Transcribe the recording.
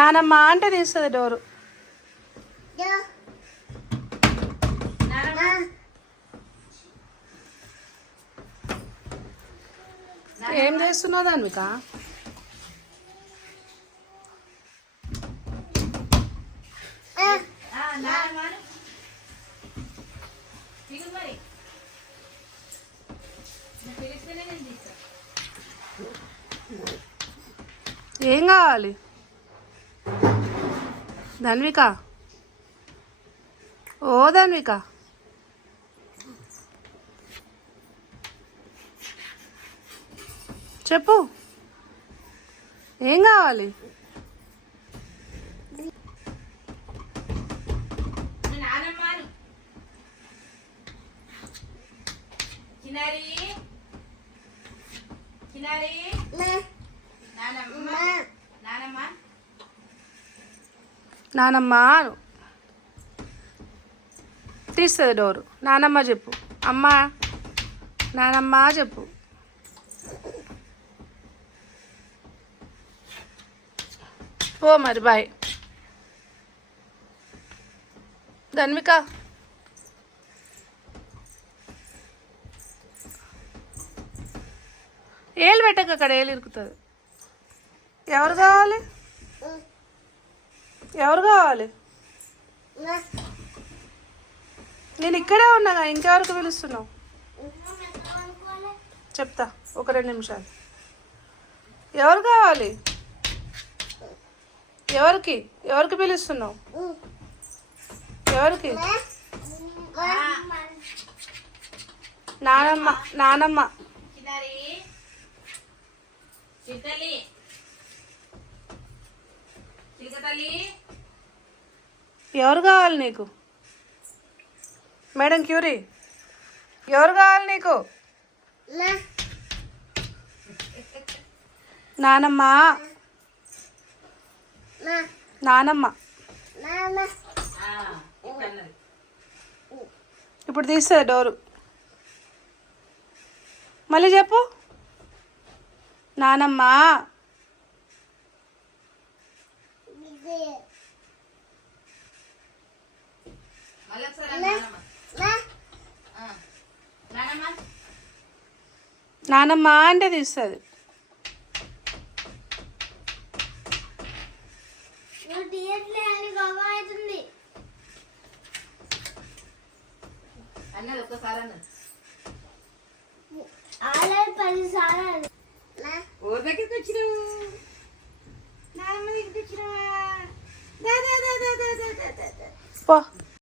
నానమ్మ అంటే తీస్తుంది డోరు. ఏం చేస్తున్నావు దాన్విక? ఏం కావాలి ధన్విక? ఓ ధన్విక, చెప్పు ఏం కావాలి? నానమ్మ తీస్తుంది డోరు. నానమ్మ చెప్పు. అమ్మ నానమ్మ చెప్పు. ఓ మరి బాయ్ ధన్విక. ఏళ్ళు పెట్టక అక్కడ ఏళ్ళు ఇరుకుతుంది. ఎవరు కావాలి? ఎవరు కావాలి? నేను ఇక్కడే ఉన్నాగా, ఇంకెవరికి పిలుస్తున్నావు చెప్తా ఒక 2 నిమిషాలు. ఎవరు కావాలి? ఎవరికి ఎవరికి పిలుస్తున్నావు? ఎవరికి? నానమ్మ నానమ్మ. ఎవరు కావాలి నీకు? మేడం క్యూరీ, ఎవరు కావాలి నీకు? నానమ్మ నానమ్మ. ఇప్పుడు తీస్తుంది డోరు. మళ్ళీ చెప్పు. నానమ్మ. నానమ్మ అంటే తీస్తుంది. అన్నది ఒక్కసారి అన్నది. ఊరి దగ్గరికి వచ్చినావు, నానమ్మ దగ్గరికి వచ్చినావా? పో.